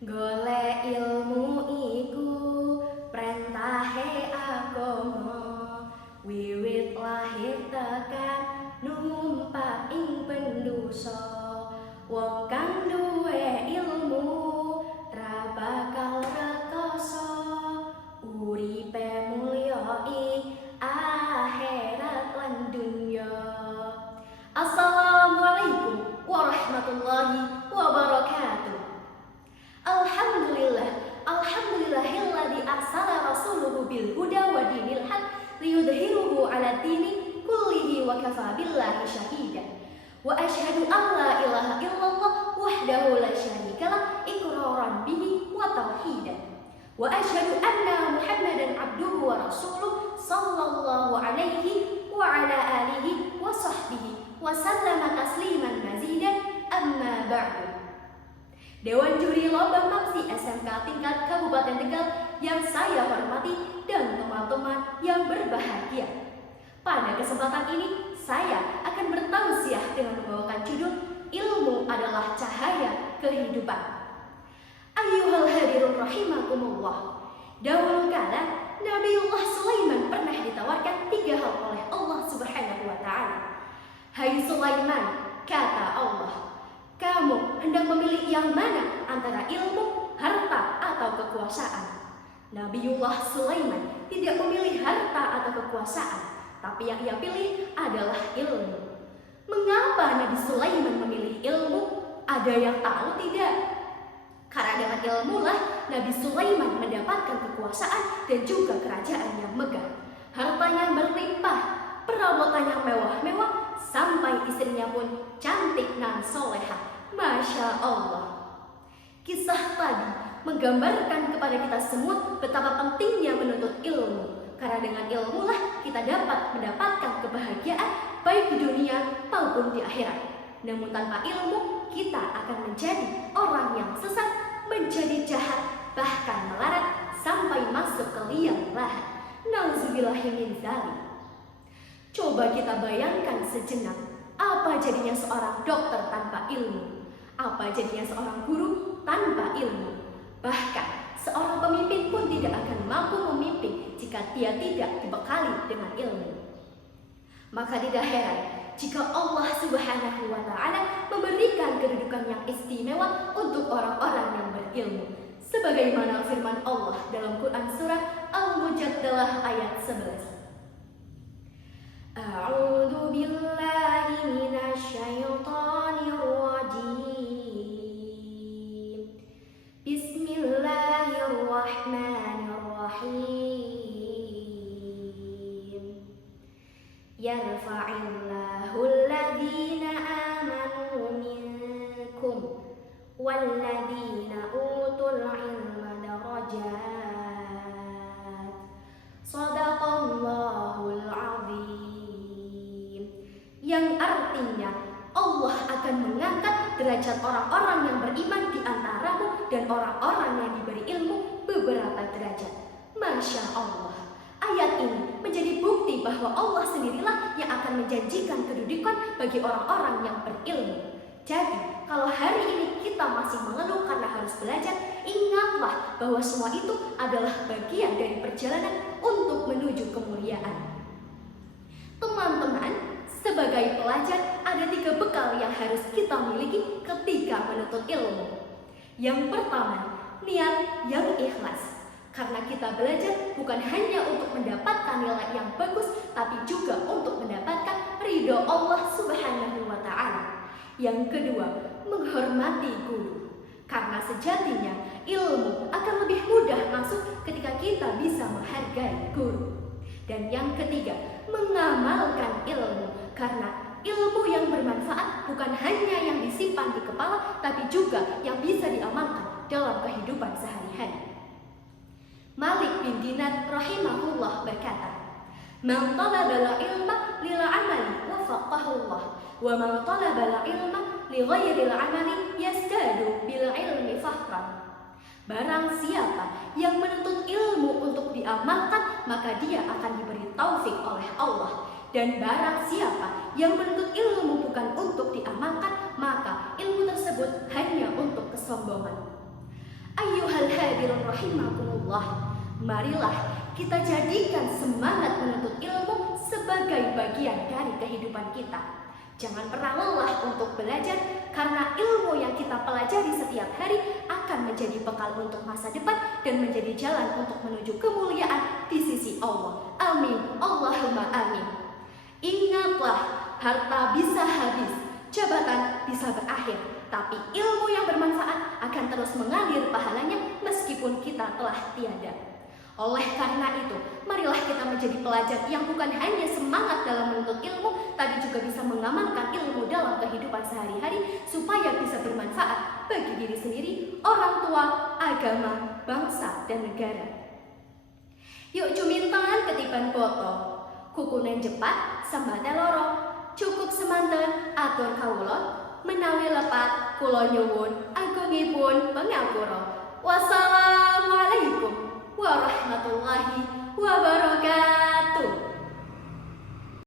Golek ilmu iku prentahe agama, wiwit lahir tekan numpak ing pendosa. Wong kang duwe ilmu ra bakal rekoso, uripe mulya ing akhirat lan dunya. Assalamualaikum warahmatullahi wabarakatuh. Alhamdulillahilladzi arsala rasuluhu bil huda wa dinil haq liyudhhiruhu 'ala dini kullihi wa kafa billahi shahida. Wa asyhadu an la ilaha illallah wahdahu la syarikalah iqraran bihi wa tauhidan. Wa asyhadu anna Muhammadan abduhu wa rasuluh sallallahu alaihi wa ala alihi wa sahbihi wa sallama tasliman mazidan, amma ba'du. Dewan Juri Lomba Maksi SMK tingkat Kabupaten Tegal yang saya hormati dan teman-teman yang berbahagia. Pada kesempatan ini, saya akan bertausiah dengan membawakan judul Ilmu adalah Cahaya Kehidupan. Ayyuhal hadirun rahimakumullah. Dahulu kala, Nabiullah Sulaiman pernah ditawarkan 3 hal oleh Allah Subhanahu wa Ta'ala. Hai Sulaiman, kata Allah, kamu hendak memilih yang mana antara ilmu, harta, atau kekuasaan? Nabiullah Sulaiman tidak memilih harta atau kekuasaan, tapi yang ia pilih adalah ilmu. Mengapa Nabi Sulaiman memilih ilmu? Ada yang tahu tidak? Karena dengan ilmulah Nabi Sulaiman mendapatkan kekuasaan dan juga kerajaan yang megah. Hartanya berlimpah, perabotannya mewah-mewah, sampai istrinya pun cantik dan solehah. Masya Allah. Kisah tadi menggambarkan kepada kita semua betapa pentingnya menuntut ilmu. Karena dengan ilmulah kita dapat mendapatkan kebahagiaan baik di dunia maupun di akhirat. Namun tanpa ilmu kita akan menjadi orang yang sesat, menjadi jahat, bahkan melarat sampai masuk ke liang lahat. Nauzubillahi min dzalik. Coba kita bayangkan sejenak, apa jadinya seorang dokter tanpa ilmu? Apa jadinya seorang guru tanpa ilmu? Bahkan seorang pemimpin pun tidak akan mampu memimpin jika dia tidak dibekali dengan ilmu. Maka tidak heran jika Allah Subhanahu wa Ta'ala memberikan kedudukan yang istimewa untuk orang-orang yang berilmu. Sebagaimana firman Allah dalam Quran surah Al-Mujaddalah ayat 11. A'udzu billahi minasyaitonir rajim. Bismillahirrahmanirrahim. Yarfa'illahu alladhina amanu minkum walladhina utul ilma darajat. Shadaqallahul azim. Yang artinya Allah akan mengangkat derajat orang-orang yang beriman di antaramu dan orang-orang yang diberi ilmu beberapa derajat. Masya Allah. Ayat ini menjadi bukti bahwa Allah sendirilah yang akan menjanjikan kedudukan bagi orang-orang yang berilmu. Jadi, kalau hari ini kita masih mengeluh karena harus belajar, ingatlah bahwa semua itu adalah bagian dari perjalanan untuk menuju kemuliaan. Teman-teman, sebagai pelajar, ada 3 bekal yang harus kita miliki ketika menuntut ilmu. Yang pertama, niat yang ikhlas. Karena kita belajar bukan hanya untuk mendapatkan nilai yang bagus, tapi juga untuk mendapatkan ridho Allah Subhanahu wa Ta'ala. Yang kedua, menghormati guru. Karena sejatinya ilmu akan lebih mudah masuk ketika kita bisa menghargai guru. Dan yang ketiga, mengamalkan ilmu. Karena ilmu yang bermanfaat bukan hanya yang disimpan di kepala, tapi juga yang bisa diamalkan dalam kehidupan sehari-hari. Malik bin Dinar rahimahullah berkata, "Man talabal ilma lil amali wafaqahullah, wa man talabal ilma li ghairil amali yazdadu bil ilmi fakhran." Barang siapa yang menuntut ilmu untuk diamalkan, maka dia akan diberi taufik oleh Allah. Dan barang siapa yang menuntut ilmu bukan untuk diamalkan, maka ilmu tersebut hanya untuk kesombongan. Ayyuhal hadirun rahimakumullah, marilah kita jadikan semangat menuntut ilmu sebagai bagian dari kehidupan kita. Jangan pernah lelah untuk belajar, karena ilmu yang kita pelajari setiap hari akan menjadi bekal untuk masa depan dan menjadi jalan untuk menuju kemuliaan di sisi Allah. Amin, Allahumma amin. Ingatlah, harta bisa habis, jabatan bisa berakhir, tapi ilmu yang bermanfaat akan terus mengalir pahalanya meskipun kita telah tiada. Oleh karena itu, marilah kita menjadi pelajar yang bukan hanya semangat dalam menuntut ilmu, tapi juga bisa mengamalkan ilmu dalam kehidupan sehari-hari supaya bisa bermanfaat bagi diri sendiri, orang tua, agama, bangsa, dan negara. Yuk cumintan ketiban boto, kukunen jepat sambate loro, cukup semanten atur kawula, menawi lepat kula nyuwun agungipun pangapura. Wassalamualaikum warahmatullahi wabarakatuh.